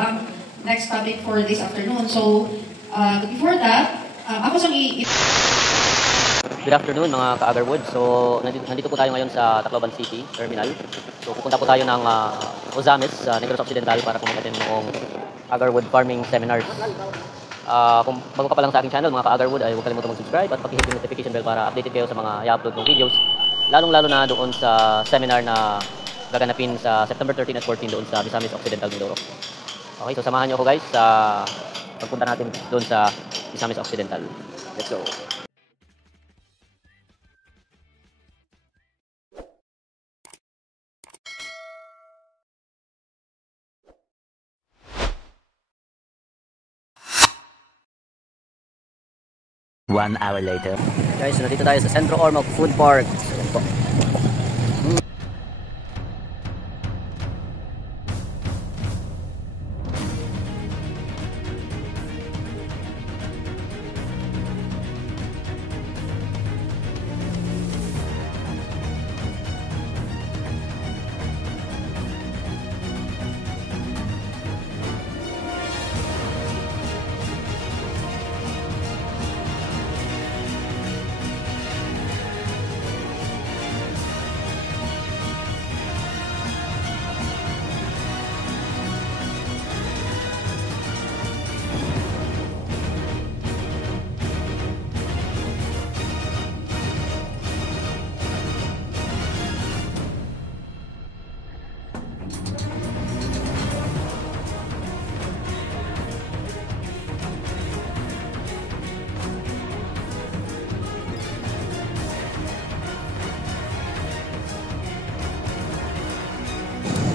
ang next topic for this afternoon. So, before that, ako sang Good afternoon mga ka-Agarwood. So, nandito po tayo ngayon sa Tacloban City Terminal. So, pupunta po tayo ng Ozamis sa Negros Occidental para pumunta din noong Agarwood Farming Seminars. Kung bago ka pa lang sa aking channel mga ka-Agarwood ay huwag kalimutan mag-subscribe at pakihit yung notification bell para updated kayo sa mga i-upload ng videos. Lalong-lalo na doon sa seminar na gaganapin sa September 13 at 14 doon sa Misamis Occidental, Mindoro. Okay, so samahan nyo ako guys sa pagpunta natin doon sa Misamis Occidental. Let's go! One hour later. Guys, nandito tayo sa Centro Ormoc Food Park.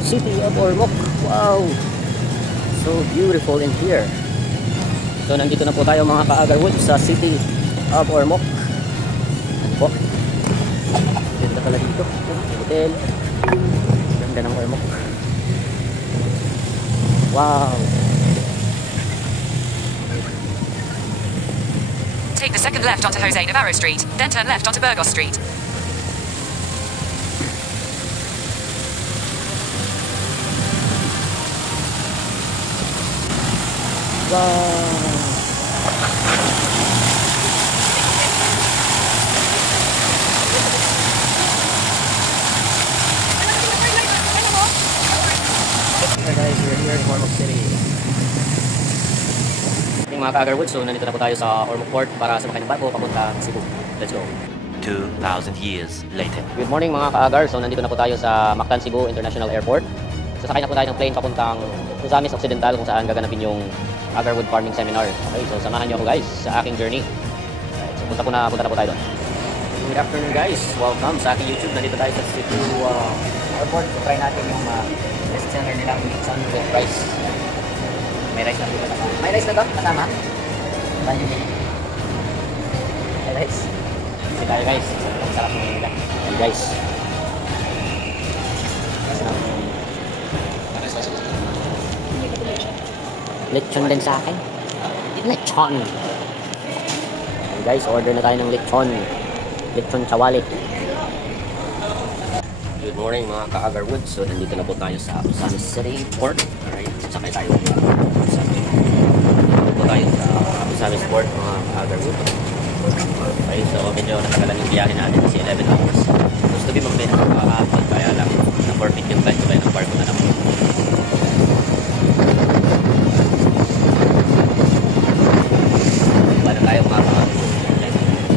City of Ormoc. Wow! So beautiful in here. So nandito na po tayo mga ka-Agarwood sa City of Ormoc. Ano po? Ganda pala dito. Hotel. Ganda ng Ormoc. Wow! Take the second left onto Jose Navarro Street, then turn left onto Burgos Street. Wow! Hey guys, we're here in Ormoc City. Mga ka-Agarwood, so nandito na po tayo sa Ormoc Port para sumakay ng barko papunta Cebu. Let's go. 2,000 years later. Good morning mga ka-Agar. So nandito na po tayo sa Mactan Cebu International Airport. Sasakay na po tayo ng plane papuntang Ozamis Occidental kung saan gaganapin yung Agarwood Farming Seminar. Okay, so samahan niyo ako guys sa aking journey. Alright, so punta na po tayo doon. Good afternoon guys. Welcome sa aking YouTube. Nandito tayo sa Cebu Airport. So try natin yung best seller nilang Nixon with rice. May rice na po kasama. May rice na to? Kasama? May rice. Kasi tayo guys. Sarap ng nila. Ayan guys. Lechon din sa akin. Lechon. Ayan guys, order na tayo ng lechon. Lechon chawali. Good morning mga ka-Agarwood. So nandito na po tayo sa Ozamis City Port. Alright, sasakay tayo. Nandito po tayo sa Ozamis Port mga ka-Agarwood. Okay, so medyo natagalan yung biyahe natin kasi 11 hours. Gusto ko mag-play na kapag kaya lang na-forfeit yung time. So kaya ng barko na naman.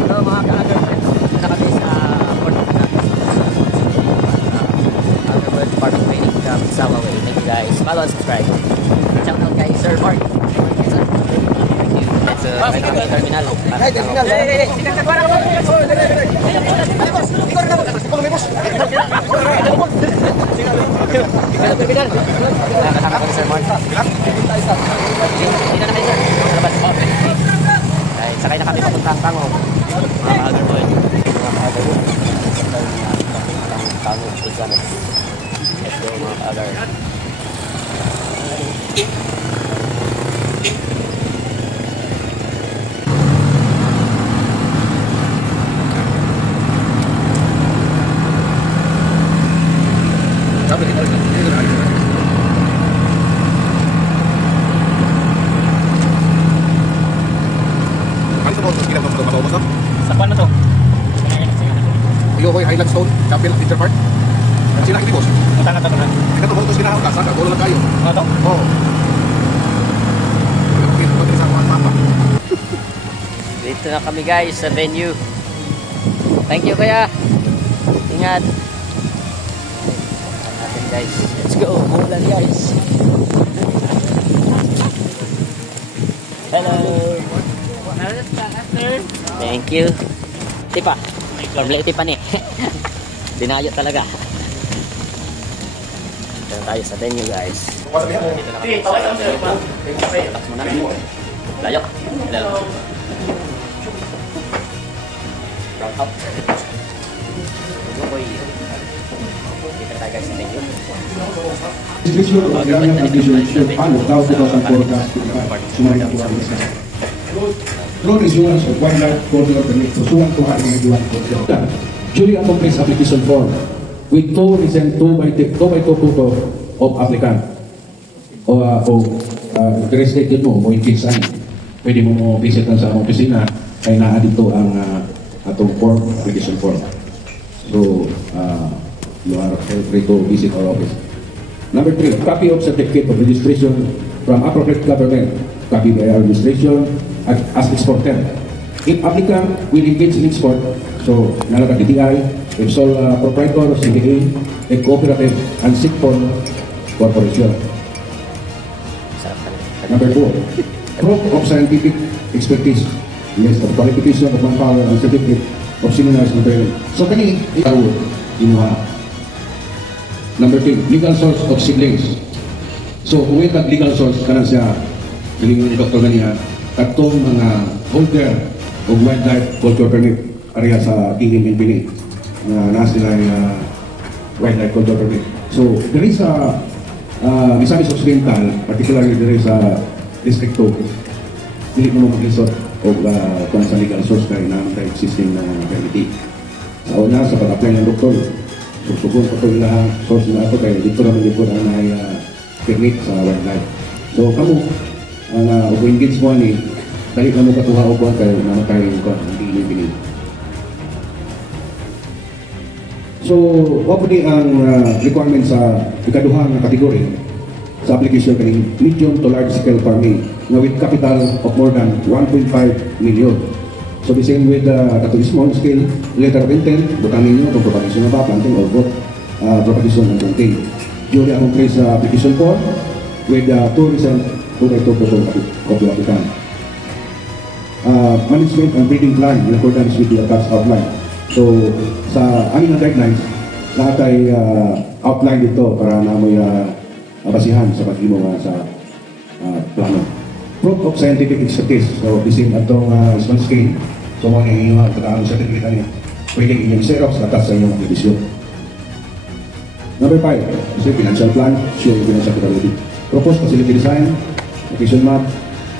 Hello mga ka-Agarwood, nasa kami sa Port of Agarwood Farming Training Camp Sawaway. Thank you guys, follow and subscribe. Shout out kay Sir Mark. Thank you. Let's terminal. Kasama ko ni Sir Mark. Hindi na kayo sir. Sakay na kami papuntang Tango. Mga ka-Agarwood. Mga ka-Agarwood. Tango. Let's go mga ka-Agar. apel interpart. Sila kini bos. Tangan tangan. Kita tuh terus kita angkat sana, bola kayu. Tahu? Oh. Dito na kami guys sa venue. Thank you kuya. Ingat. Natin guys. Let's go. Umulan guys. Hello. Thank you. Tipa. Formula tipa ni. Dinayo talaga. Dito tayo sa venue guys. Dito na kami sa venue. Tax mo na. Layok. Hello. Round out. Boy. Dito tayo guys sa venue. Distribution of Agrarian Administration Fund of 2004 Sumaria through issuance of wildlife corridor permit pursuant to Article 91. Duly accomplished application form with 2 recent 2x2 photo of applicant o interested yun mo inkisan. Pwede mo visit sa among opisina kay naa dito ang atong form, application form. So, you are free to visit our office. Number 3, copy of certificate of registration from appropriate government. Copy by our registration as exporter. If applicant will engage in export, so nalaga DTI, if sole proprietor, CBA, a cooperative, and SICPON corporation. Number 4, proof of scientific expertise, list of qualification of manpower and certificate of seminars and training. So kani ikaw inuha. Number 2, legal source of siblings. So kung ito legal source kanan siya galing ni Dr. Ganiha, katong mga holder of wildlife culture permit area sa Kingin Binbini na nasa sila wildlife culture permit. So there is a Misamis Occidental, particularly there is a District 2, hindi mo mag-resort o kung sa legal source kaya naman tayo existing na permit. Sa una, sa pag-apply ng doktor, susugon ko ito ilang source na ito kaya dito naman dito na may permit sa wildlife. So kamo, ang engage mo ni dahil na mo katuha o kuha kayo namatay ko hindi pinili. So, what din ang requirement sa ikaduhang kategori sa application kaning medium to large scale farming na with capital of more than 1.5 million. So, the same with katong small scale letter of intent, butang ninyo kung propagation na ba, planting or both propagation and planting. Duly akong place sa application form with 2 recent 2x2 photo of the applicant. Management and breeding plan in accordance with the attached outline. So, sa aming guidelines, lahat ay outline dito para na may basihan sa pag-imo sa plano. Proof of scientific expertise. So, bisin atong small scale. So, mga inyong pagkakamang certificate niya. Pwede inyong xerox atas sa inyong akibisyon. Number 5, financial plan, show financial capability. Proposed facility design, location map.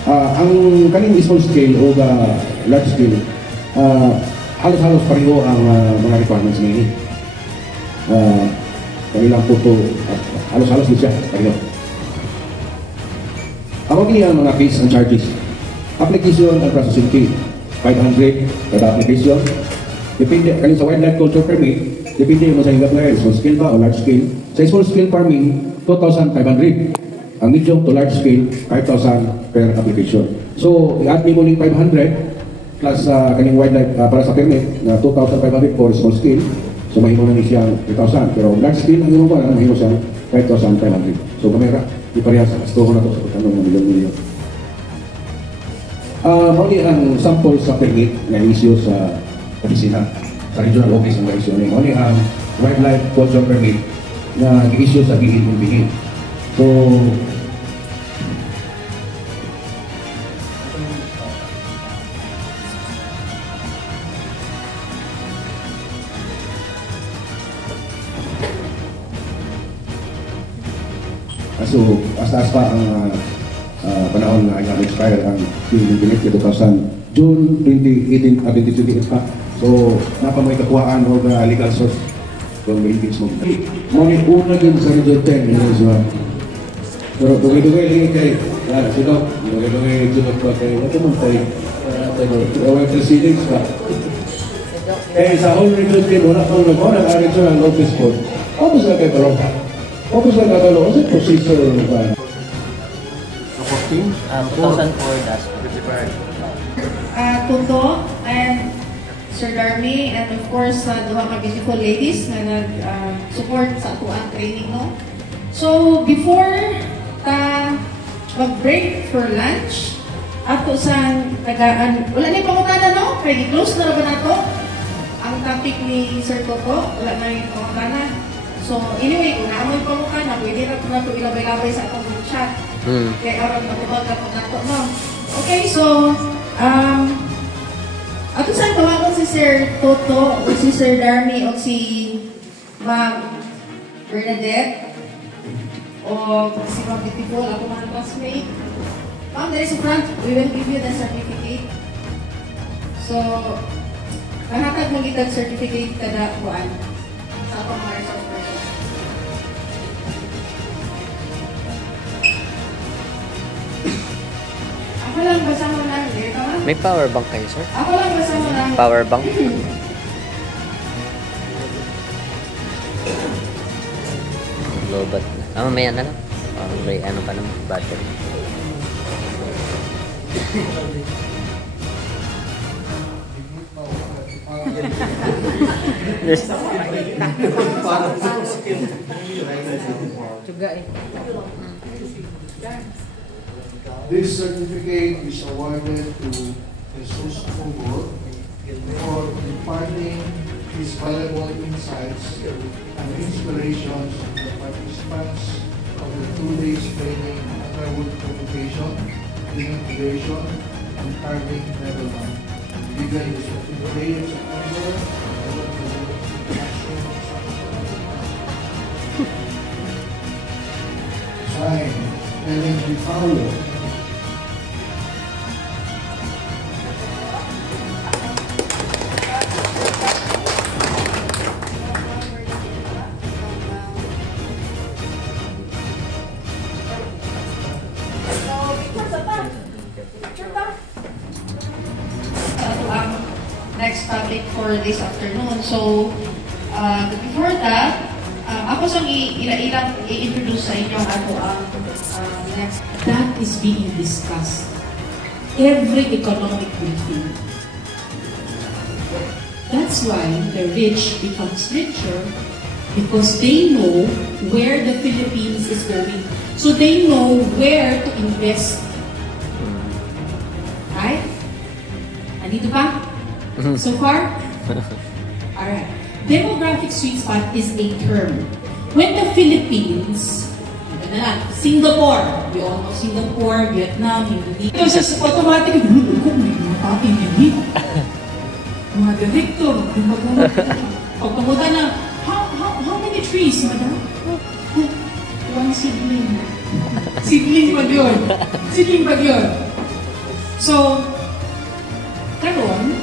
Ang kaning small scale o large scale, halos-halos pareho ang mga requirements ngayon. Kanilang photo, halos-halos din siya, pareho. Ako ang mga fees and charges. Application and processing fee, 500 kada application. Depende, kanin sa wildlife culture permit, depende mo sa hingap small scale ba o large scale. Sa small scale farming, 2,500. Ang medium to large scale, 5,000 per application. So, i-add mo yung 500 plus kaning wildlife para sa permit na 2,500 for small scale. So, mahimo na siyang 3,000. Pero large scale, ang imo ba, mahimo siyang 5,500. So, kamera, di parehas. Gusto ko na ito sa pagtanong ng milyon-milyon. Mauli ang sample sa permit na issue sa opisina, sa regional office ng issue. Mauli ang wildlife culture permit na issue sa bihid-bihid. So, as pa ang panahon na ay expire ang pinit 2000 June 2018 2028 pa. So, napamoy kakuhaan o legal source kung may engage mo. Ngunit una din sa Region 10 pero dugay-dugay kay sino? Dugay-dugay sunod pa kay ito mong tayo away proceedings ka. Kaya sa whole recruitment, wala pang nag-o, nag-arit siya ng notice board. Tapos lang kayo baro. Tapos lang kayo, kasi procedure ba? 2004 das. Tuto and Sir Darmy, and of course, duha ka beautiful ladies na nag-support sa atuang training, no? So, before mag-break for lunch, ato sa tagaan, wala na yung pangutana, no? Kaya close na ba na to? Ang topic ni Sir Toto, wala na yung pangutana. So, anyway, kung naamoy pangutana, pwede na ito ilabay-labay sa atong group chat. Kaya aron matubag na po nato, no? Okay, so, ato saan tawagan si Sir Toto, o si Sir Darmy, o si Ma'am Bernadette, o si Ma'am Beautiful, ako mga classmate. Ma'am, there is a front, we will give you the certificate. So, mahatag mo kitang certificate kada kuan sa akong mga resource person. Ako lang basa mo lang, hindi ka ma'am? May power bank kayo, sir? Ako lang basa mo lang. Power bank? Lobat na. Mamaya na lang. May ano pa naman, battery. This certificate is awarded to Jesus Hugo for imparting his valuable insights and inspirations to the participants of the 2 days training Underwood Communication, Innovation, and Carving Netherlands. Bigay the certificate sa September. Signed, Ellen Di Paulo. Next topic for this afternoon. So, before that, ako sang ilang i-introduce sa inyo ato ang next. That is being discussed every economic briefing. That's why the rich becomes richer, because they know where the Philippines is going. So they know where to invest. Right? Andito pa? So far? Alright. Demographic sweet spot is a term. When the Philippines, Singapore, we all know Singapore, Vietnam, Indonesia. Ito sa automatic, may mga topic yun. Mga director, pag pamunta na, how many trees, madam? One seedling. Seedling pa yun. Seedling pa yun. So, karon,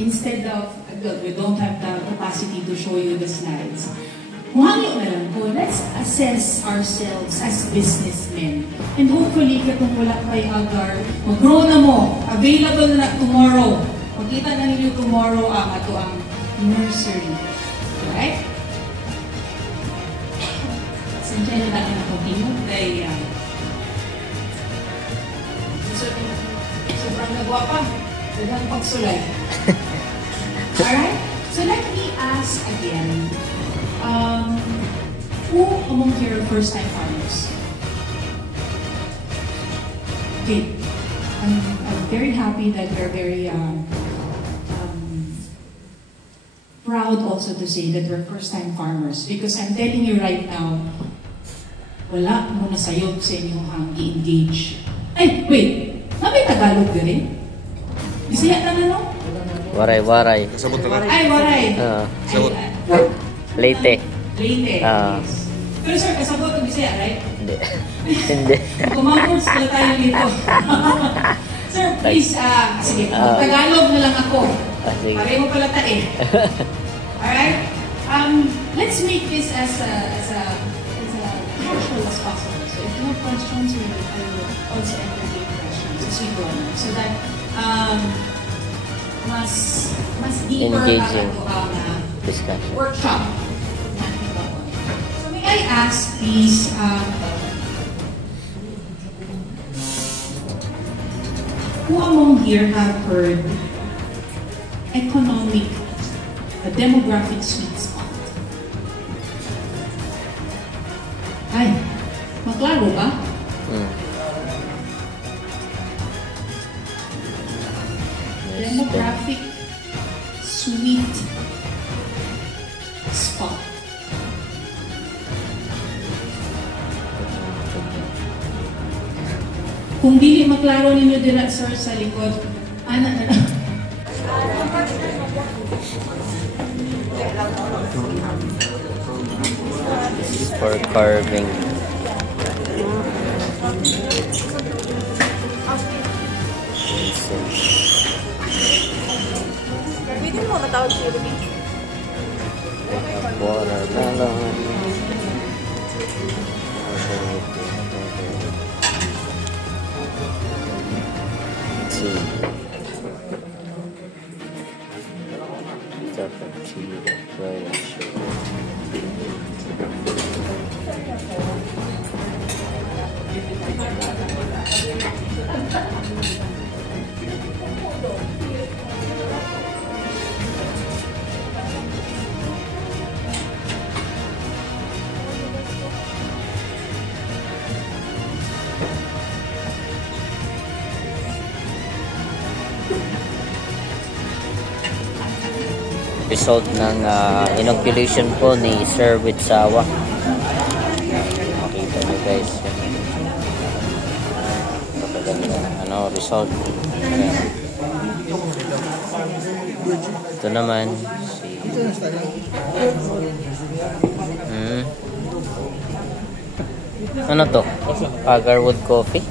instead of, we don't have the capacity to show you the slides. Muhangyo na lang po, let's assess ourselves as businessmen. And hopefully, katong wala kay Agar, mag-grow na mo, available na tomorrow. Makita na ninyo tomorrow ang ato ang nursery. Right? Sandiyan na tayo na continue. Dahil, sobrang nagwapa. Sobrang pagsulay. Alright? So let me ask again, who among your first-time farmers? Okay. I'm very happy that you're very proud also to say that we're first-time farmers, because I'm telling you right now, wala muna sayop sa inyong i-engage. Ay, wait! May Tagalog ka rin? Bisaya ka na, no? Waray. Kasabot na lang. Ay, waray! Sabot. Leyte. Leyte, yes. Pero sir, kasabot ang Bisaya, right? Hindi. Hindi. Kumangkos pala tayo dito. Sir, please, sige, Tagalog na lang ako. Sige. Pareho pala tayo. Alright? Let's make this as casual as possible. So if you have questions, I will also entertain questions as we go on. So that mas deeper Engaging discussion. workshop. So may I ask please, who among here have heard economic, demographic sweet spot? Ay, maklaro ba? Demographic sweet spot. Kung dili maklaro ninyo dira sir sa likod, ana na lang. This is for carving. Pwede mo matawag si Ruby? Watermelon. Tea. Cappuccino. Right. Result ng inoculation po ni Sir Witsawa. Makita nyo guys. Result. Ayan. Ito naman ano to? Agarwood coffee?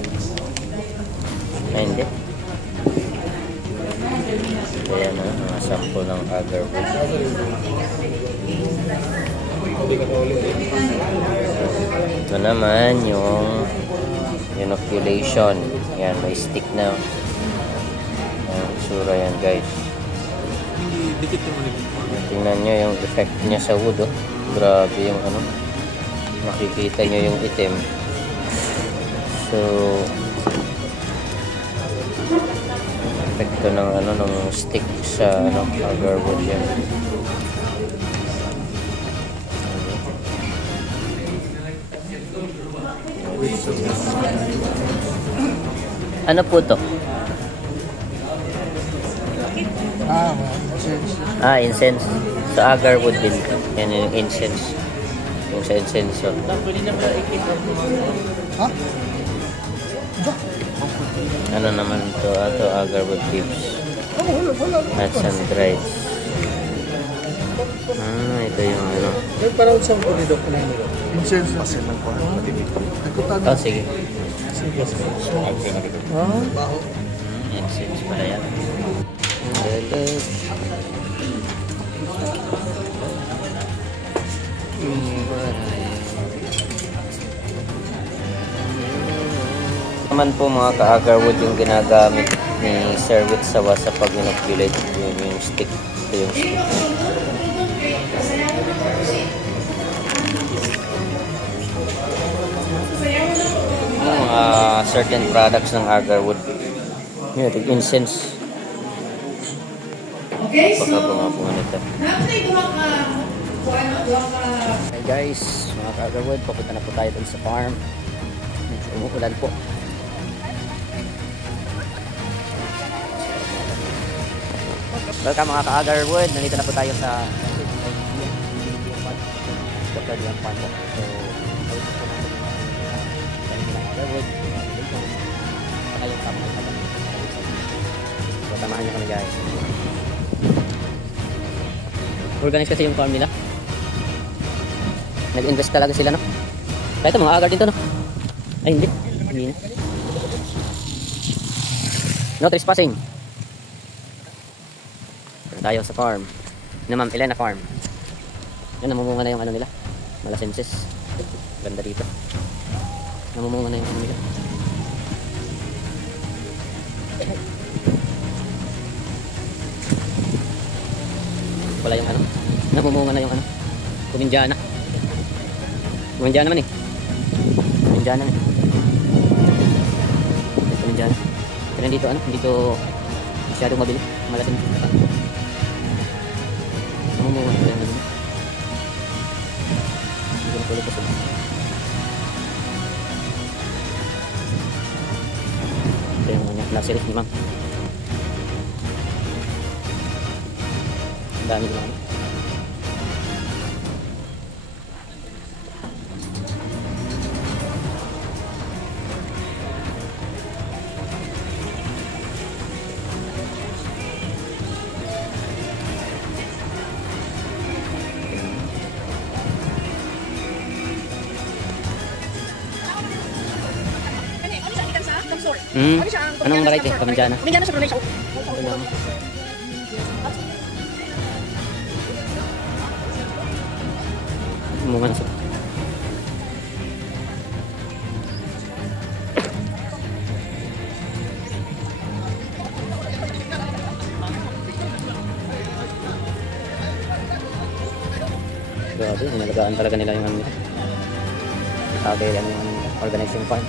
Ay, hindi. Ayan o, mga sample ng agarwood. Ito naman yung inoculation. Ayan, may stick na. Ayan, sura yan guys. Tingnan nyo yung effect niya sa wood. Oh. Grabe yung ano. Makikita nyo yung itim. So, epekto ng ano ng stick sa ano agarwood yan. Ano po to? Incense. Sa agarwood din. Yan yung incense. Yung sa incense. Ano naman to? Ito agarwood leaves. Nuts and dried. Ito yung ano. May parang siyang punido ko na nilo. Insurance na sila ko. Oh, sige. Baho. Incense pala yan. Naman po mga ka-agarwood yung ginagamit ni Sir Witsawa sa pag-inoculate. Yung stick. Ito yung stick. Mga certain products ng agarwood. Yun, incense. Okay, so Pagkabunga-bunga nito. Hey guys, mga ka-agarwood, papunta na po tayo dun sa farm. Medyo umuulan po. Welcome mga ka-agarwood, nandito na po tayo sa farm po. So, samahan niyo kami guys. Organize kasi yung farm nila. Nag-invest talaga sila, no? Kaya ito, mga agar din to, no? Ay, hindi. Hindi na. No trespassing. Tayo sa farm. Na Ma'am Elena Farm. Yan, namumunga na yung ano nila. Malasenses. Ganda dito. Namumunga na yung ano nila. pala yung ano. Namumunga na yung ano. Kuminjana. Kuminjana naman eh. Kuminjana eh. Kuminjana. Pero dito ano, dito masyadong mabili. Malasin. Namumunga na yung ano. Hindi ko na tuloy kasi. Ito yung love series ni ma'am. Ang dami naman. Anong variety? Kuminjana. Kuminjana sa Brunei siya. Munga na siya. Grabe, inalagaan talaga nila yung ano nila. Sabi yan yung organizing farm.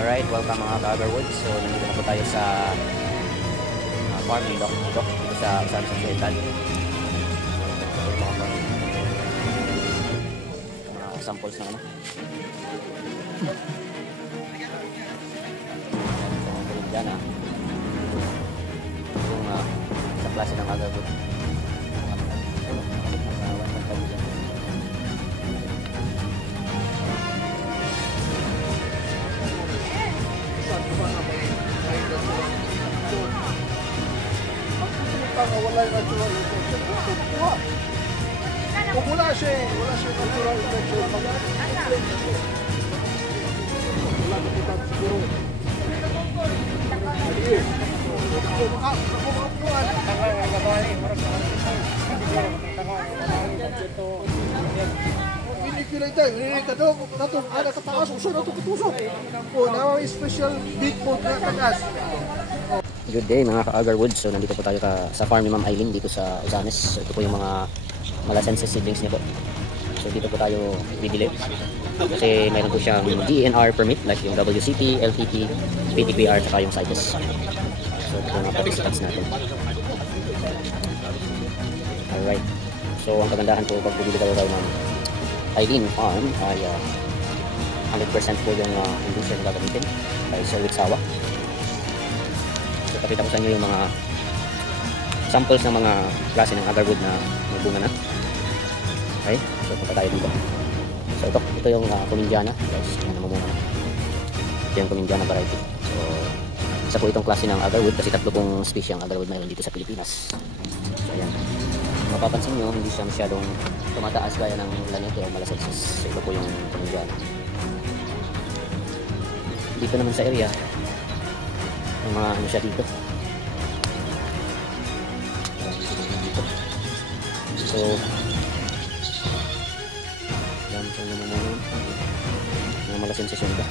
Alright, welcome mga ka-Agarwoods. So, nandito na po tayo sa farm ni Doc dito sa Ozames Occidental. Mga samples na ano. Yan ah. Yung sa klase ng Agarwood. Wala yung natural infection. Kung wala siya natural infection. Wala na kita siguro. Pinikilay tayo. Hindi ka daw. Ada kataas. Uso na ito kutusok. Now special big food na tagas. Good day mga ka-Agarwoods. So nandito po tayo sa farm ni Ma'am Eileen dito sa Ozames. So ito po yung mga malasenses seedlings niya po. So dito po tayo bibili. Kasi mayroon po siyang DNR permit like yung WCP, LTP, PTPR, saka yung CITES. So ito po yung mga participants natin. Alright. So ang kagandahan po pag bibili kayo ng Eileen Farm ay 100% po yung inducer na gagamitin kay Sir Witsawa. So pakita ko sa inyo yung mga samples ng mga klase ng agarwood na may bunga na. Okay, so punta tayo dito. So ito yung Kuminjana guys, yan naman muna. Ito yung Kuminjana variety. So isa po itong klase ng agarwood kasi tatlo pong species ang agarwood mayroon dito sa Pilipinas. So ayan, mapapansin nyo hindi siya masyadong tumataas gaya ng lanyete o malasenses. So ito po yung Kuminjana. Dito naman sa area yung mga ano siya dito. So yan siya naman mga malasenses yun ba.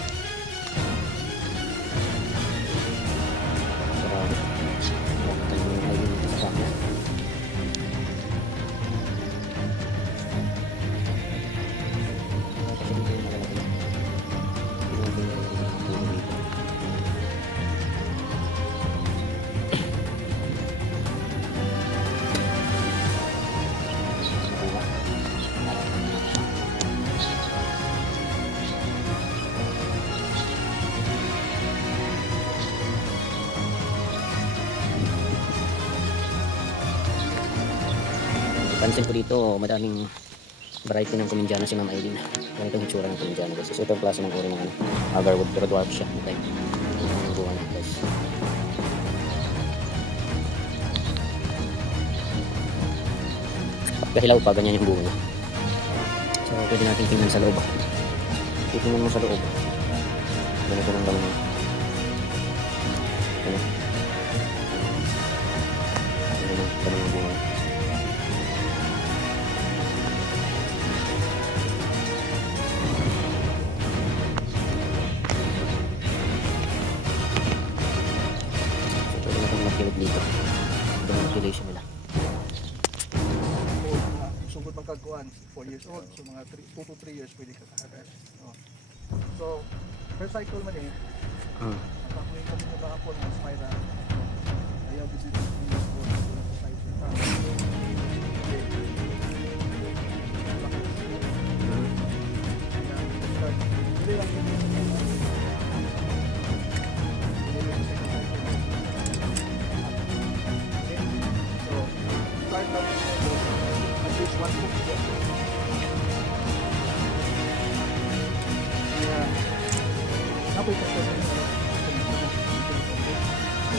Sarado yung ay dito sa kanya. Kasi dito yung malalaki pansin ko dito, madaming variety ng Kuminjana si Ma'am Eileen. Ganito ang itsura ng Kuminjana guys. So ito ang klase ng uri ng agarwood, pero dwarf siya. Okay. Ang bunga niya guys. Kahilaw pa, ganyan yung bunga niya. So pwede natin tingnan sa loob. Titingnan mo sa loob. Ganito ng damo niya. Ganyan. Ganyan ang bunga niya. Dito. 1, 4 years old. So mga 2 to 3 years pwede ka ka-harvest. So, first cycle man eh. Kakuhin kami na lang ako ng spiral. Ayaw visit ko sa cycle.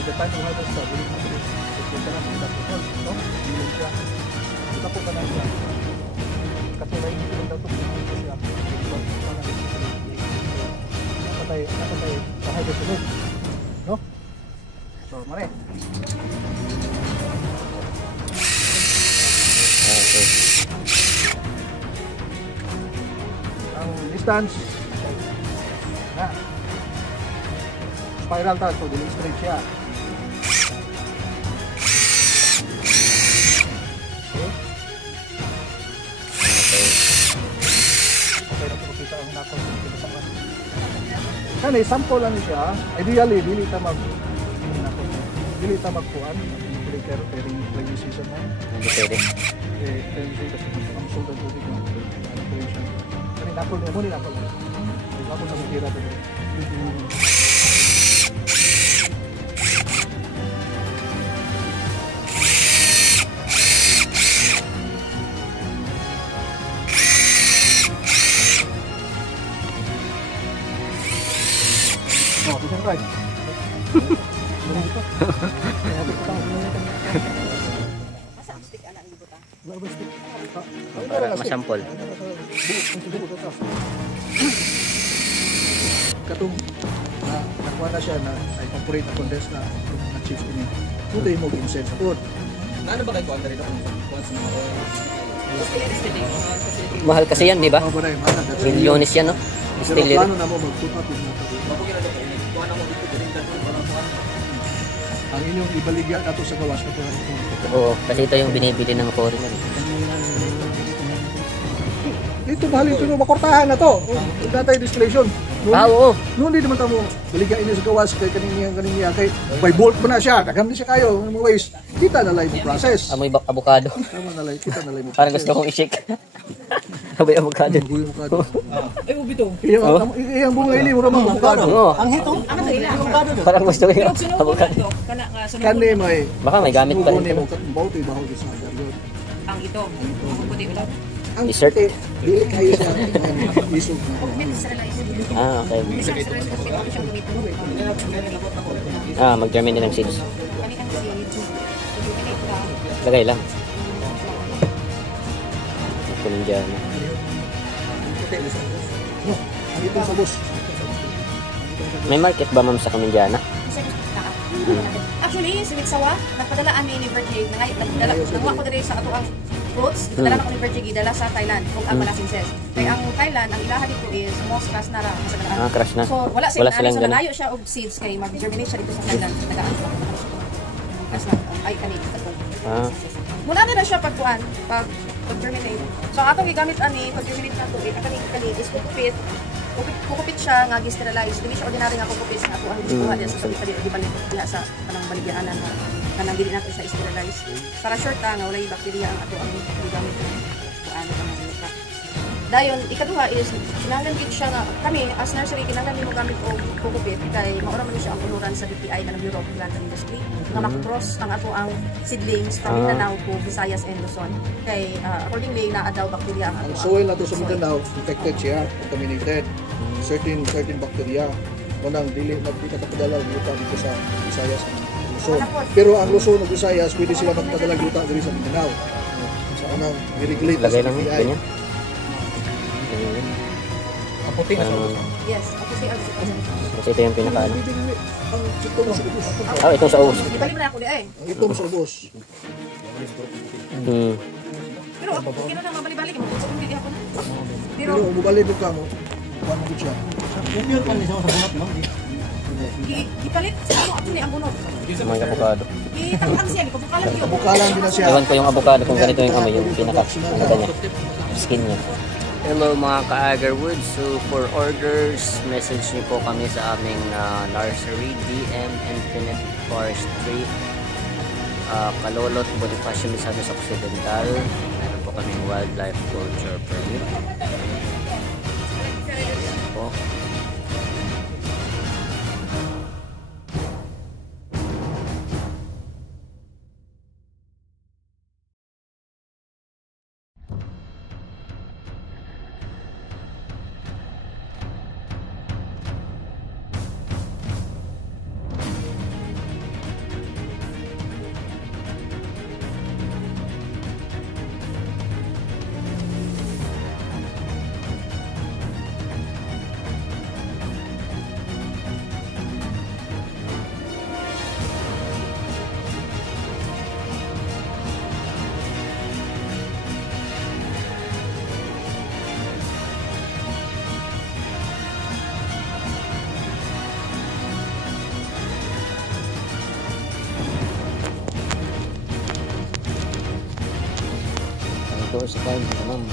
The time of harvest na, ulit natin. Ito na mga tapos, no? Bilog siya. Ito po ka na siya. Kasi may hindi ko daw ito pinito siya. Ito, nakatay, harvest ulit. No? So, mare. Okay. Ang distance, na, spiral ta, so diling straight siya. Kani sample lang siya. Ideally dili ta magkuan. Pero rainy season na. Hindi pwede. Kasi ang sold ang tubig ng operation. Kani napol mo ni napol. Diba mo na matira dito. Right. Para masampol. Katong nakuha na siya na ay corporate na condense na achieve ini. Tuloy mo ginsend sa food. Ano ba kayo kuha dito? Mahal kasi yan, di ba? Milyones yan, no? Pero plano na mo mag-put up yung mga ang inyong ibaligya nato sa gawas na po. Oo, kasi ito yung binibili ng foreigner. Ito mahal ito, makortahan na to. Huwag na tayo distillation. Oo. Noon din naman tamo, baligyan ini sa gawas kay kaniniya kay by bolt mo na siya. Daghan din siya kayo, mga ways. Kita na lang yung process. Amoy avocado. Tama na lang, kita na lang yung process. Parang gusto kong i-shake. Amoy avocado. Ay, ubito. Iyang bunga ini, mura mga avocado. Ang hito? Ano sa ila? Avocado. Parang gusto ko yung avocado. Kani may... Baka may gamit pa rin. Bauti, baho sa gargot. Ang ito. Ang puti ulit. Ang dessert. Dili kayo siya. Isog. Okay. Mag-germinate ng seeds. Lagay lang. Kunin dyan. Ang itong sa bus. May market ba ma'am sa Kamindiana? Actually, si Mitsawa, nagpadalaan ni Virgin. Nangwa ko diri sa ato ang fruits. Padala na ko ni Virgin, dala sa Thailand. Kung ang malaking ses. Kaya ang Thailand, ang ilaha dito is most crush na ra. Crush na. So, wala silang so, ganun. nalayo siya og seeds kay mag-germinate siya dito sa Thailand. Nagaan siya. Crush na. Ay, kanina. Muna na siya pagkuhan, pag-germinate. So, atong gigamit ani, pag-germinate na ito, kani is kukupit. Kukupit siya nga gi-sterilize. Dili siya ordinary nga kukupit na ako ang gikuha diya sa sabi pa di-balik diha sa kanang baligyanan na kanang dili nato siya sterilize. Para sure ta nga walay bacteria ang ato ang gigamit kuan kanang lupa. Dayon ikaduha is kinahanglan gid siya nga kami as nursery kinahanglan nimo gamit og kukupit kay maura man siya ang punuran sa BPI kanang Bureau of Plant Industry nga makross ang ato ang seedlings from Mindanao to Visayas and Luzon. Kay accordingly naa daw bacteria ang ato. Ang soil nato sa Mindanao infected siya, contaminated. Certain bacteria manang dili nagpitapadala luta dito sa Visayas and Luzon. Pero ang Luzon ug Visayas pwede sila magpadala luta diri sa Mindanao. So anang i-regulate lagay lang ganyan. Kaputi na siya. Yes, ako si Alex. Kasi ito yung pinakaano. Ang itong sa ubos. Itong sa ubos. Ibalik na ako di ay. Ang itong sa ubos. Pero ako kino na mabalik-balik mo kung hindi ako na. Pero umubali do ka mo. Paano ko siya? Yun pa niya sa bunot mo. Gipalit ano ato ni ang bunot. May avocado. Gitakang siya, gipabukalan yun. Bukalan din na siya. Ewan ko yung avocado kung ganito yung amoy, yung pinaka ano niya. skin niya. Hello mga ka-Agarwood. So for orders, message niyo po kami sa aming nursery, DM Infinite Forestry, Kalolot, Bonifacio, Misamis Occidental. Meron po kaming wildlife culture permit. Ayan po. Ito sa time sa ma'am.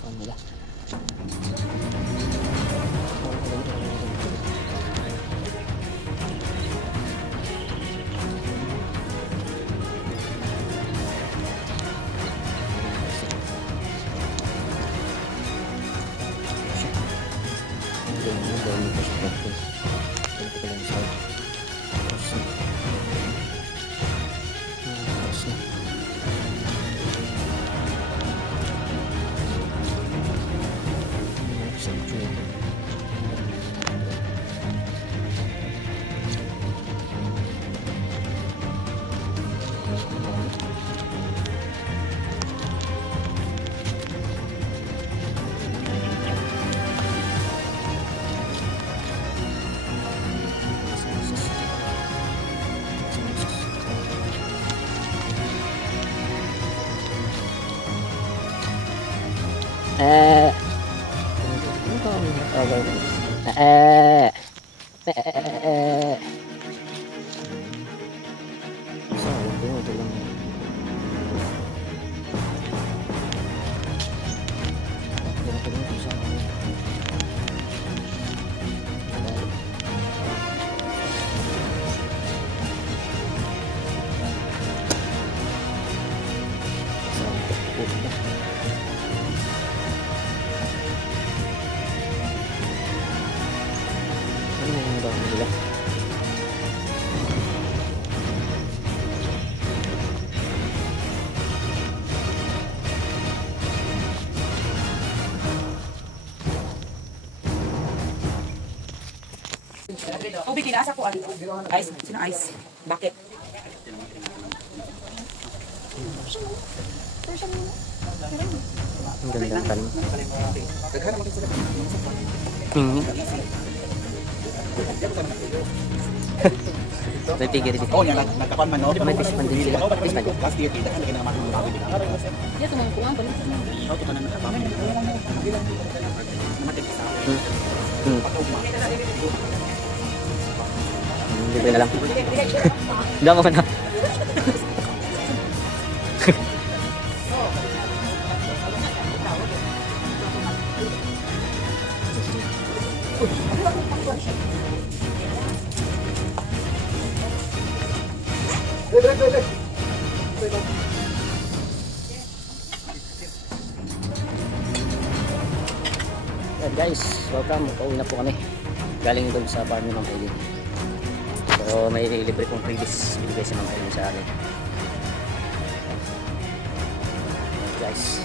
Ano nila? Tubig kinasa ko ice. Sino ice? Bakit? Ang ganda ng tanim. May pigiri dito. Oh, yan nagkapan man no. May fish pan din sila. Fish pan. Last year kita kan kina naman ng bago dito. Dia tumang kuang pa. Oh, kita nang nagkapan. Namatik sa. Libre na lang. Diyan ka na. Guys, welcome. Pauwi na po kami. Galing doon sa farm ni Ma'am Eileen. So may libre kong freebies binigay si Ma'am Eileen sa amin. Guys.